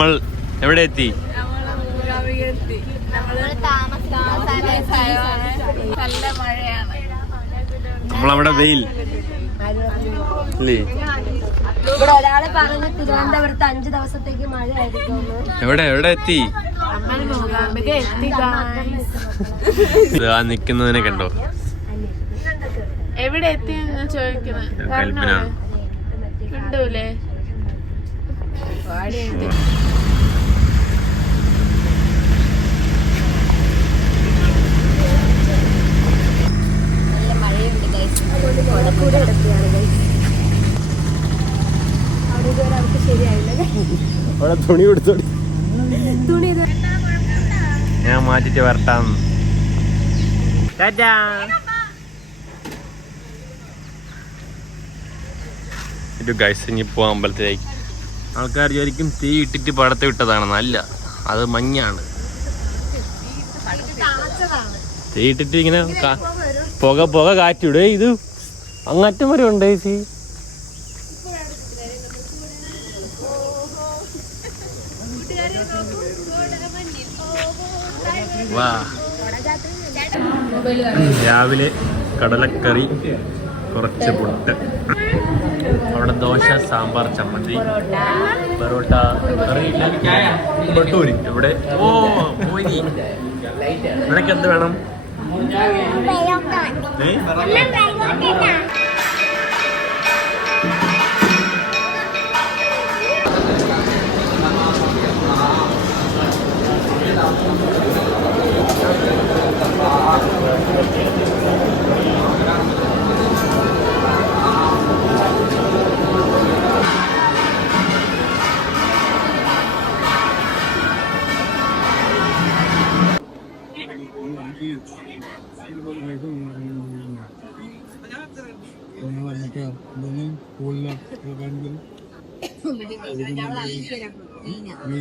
നമ്മൾ എവിടെ എത്തി? നമ്മളവിടെ വെയിൽ അല്ലേ? ഇവിടെ ഒരാളെ പറഞ്ഞു തിരുവനന്തപുരത്ത് 5 ദിവസത്തേക്ക് മഴയായിരിക്കും. എവിടെ എത്തി? നിക്കുന്നതിനെ കണ്ടോ? എവിടെ എത്തിയെന്ന് ചോദിക്കുന്നത് കൽപ്പന. കണ്ടൂലേ? നല്ല മഴയുണ്ട് ഗൈസ്. കൊടക്കൂടെ എടുക്കുകയാണ് ഗൈസ്. അവിടെ ഇതുവരെ അവർക്ക് ശരിയായില്ല. തുണി കൊടുത്തോടി. തുണി ഞാൻ മാറ്റിട്ട് വരട്ടാം. ഇത് ഗൈസ് ഇനി പോവാൻ അമ്പലത്തിലേക്ക്. ആൾക്കാർ വിചാരിക്കും തീ ഇട്ടിട്ട് പടത്ത് വിട്ടതാണ്. അല്ല, അത് മഞ്ഞാണ്. തീ ഇട്ടിട്ട് ഇങ്ങനെ പുക കാറ്റിവിടെ. ഇത് അങ്ങറ്റം വരെ ഉണ്ട് ചേച്ചി. വാ, രാവിലെ കടലക്കറി, കുറച്ച് പുട്ട്, അവിടെ ദോശ, സാമ്പാർ, ചമ്മന്തി, പൊറോട്ട, ബട്ടൂരി. ഇവിടെ നിനക്ക് എന്ത് വേണം?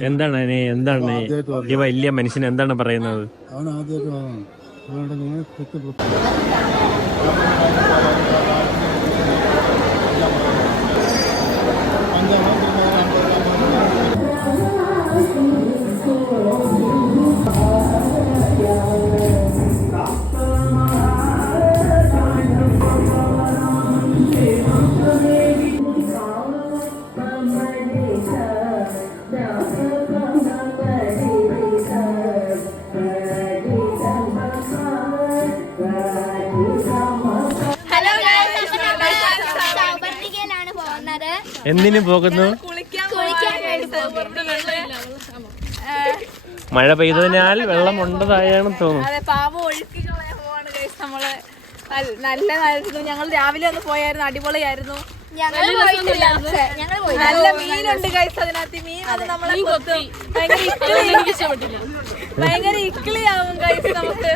എന്താണ് ഈ വലിയ മനുഷ്യൻ എന്താണ് പറയുന്നത്? എന്തിനു പോകുന്നു? മഴ പെയ്തതിനാൽ വെള്ളം ഉണ്ടതായാണ് തോന്നുന്നു. അതെ, പാവം ഒഴുക്കി കളയാൻ പോവാണ് ഗൈസ്. നമ്മള് നല്ലതായിരുന്നു. ഞങ്ങൾ രാവിലെ ഒന്ന് പോയായിരുന്നു, അടിപൊളിയായിരുന്നു. നല്ല മീനുണ്ട് ഗൈസ് അതിനകത്ത്. മീൻ നമ്മളെ ഭയങ്കര ഇക്കിളിയാവും ഗൈസ് നമുക്ക്.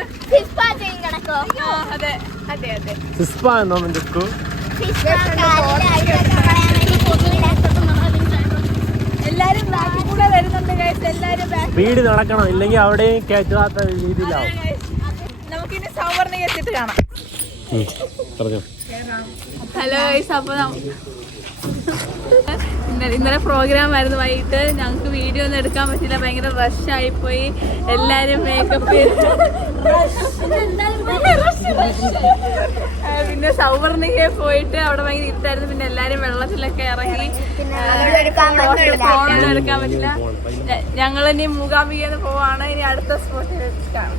അതെ അതെ അതെ. എല്ലാരും ബാക്കി കൂടെ വരുന്നുണ്ട് ഗൈസ്. എല്ലാരും വീട് നടക്കണം, ഇല്ലെങ്കിൽ അവിടെ കയറ്റാത്ത രീതിയിലാവും. നമുക്കിനി സൗവർണിക എത്തിയിട്ട് കാണാം. ഹലോ ഗൈസ്, അപ്പോൾ ഇന്നലെ പ്രോഗ്രാം ആയിരുന്നു വൈകിട്ട്. ഞങ്ങൾക്ക് വീഡിയോ ഒന്നും എടുക്കാൻ പറ്റില്ല, ഭയങ്കര റഷ് ആയിപ്പോയി. എല്ലാരും മേക്കപ്പ് പിന്നെ സൗവർണികയെ പോയിട്ട് അവിടെ ഭയങ്കര ഇരുട്ടായിരുന്നു. പിന്നെ എല്ലാരും വെള്ളത്തിലൊക്കെ ഇറങ്ങി ഫോണൊന്നും എടുക്കാൻ പറ്റില്ല. ഞങ്ങൾ ഇനി മൂകാംബികന്ന് പോവാണ്. ഇനി അടുത്ത സ്പോട്ടിൽ കാണാം.